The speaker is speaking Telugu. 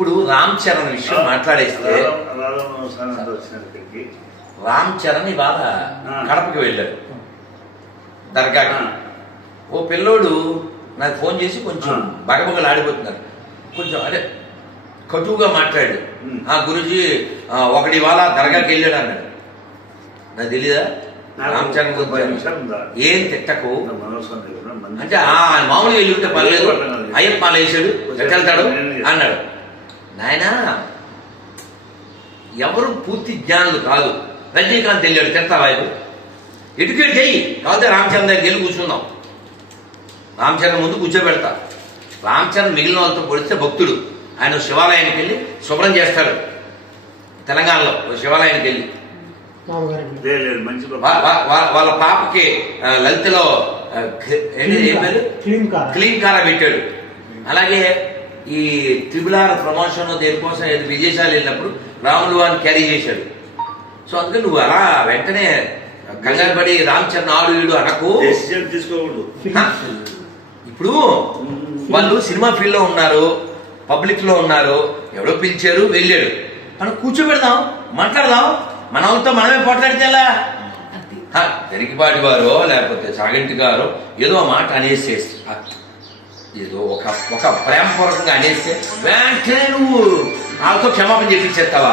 ఇప్పుడు రామ్ చరణ్ విషయం మాట్లాడేస్తే రామ్ చరణ్ ఇవాళ కడపకి వెళ్ళాడు దర్గాకి. ఓ పిల్లోడు నాకు ఫోన్ చేసి కొంచెం బగబగలు ఆడిపోతున్నారు, కొంచెం అదే కటువుగా మాట్లాడు. గురుజీ ఒకటి ఇవాళ దర్గాకి వెళ్ళాడు అన్నాడు. నాకు తెలీదా రామ్ చరణ్ గురించి ఏం తిట్టకు అంటే మామూలుగా వెళ్ళి ఉంటే పర్లేదు, అయ్యప్ప మాల వేసాడు ఎట్టెళ్తాడు అన్నాడు. నాయన ఎవరు పూర్తి జ్ఞానులు కాదు. రజనీకాంత్ వెళ్ళాడు తిడతావా? ఎడ్యుకేట్ చెయ్యి, కాకపోతే రామచరణ్ దగ్గరికి వెళ్ళి కూర్చుందాం. రామచరణ్ ముందు కూర్చోబెడతా. రామచరణ్ మిగిలిన వాళ్ళతో పొడిస్తే భక్తుడు. ఆయన శివాలయానికి వెళ్ళి శుభ్రం చేస్తాడు. తెలంగాణలో శివాలయానికి వెళ్ళి వాళ్ళ పాపకి లలితలో క్లీన్ కారా పెట్టాడు. అలాగే ఈ త్రిబులార్ ప్రమోషన్ దేనికోసం విదేశాలు వెళ్ళినప్పుడు రాములు అని క్యారీ చేశాడు. సో అందుకని నువ్వు అలా వెంటనే కంగారు పడి రామ్ చరణ్ ఆడు వీడు అనకు. తీసుకోకూడదు. ఇప్పుడు వాళ్ళు సినిమా ఫీల్డ్ లో ఉన్నారు, పబ్లిక్ లో ఉన్నారు, ఎవరో పిలిచారు వెళ్ళాడు. మనం కూర్చోబెడదాం, మాట్లాడదాం. మన వాళ్ళతో మనమే పోట్లాడితే ఎలా? తెరికిపాటి వారో లేకపోతే సాగంటి గారో ఏదో మాట అనేసేసి ఏదో ఒక ప్రేమపూర్వకంగా అనేస్తే వెంటనే నువ్వు వాళ్ళతో క్షమాపణ చెప్పించేస్తావా?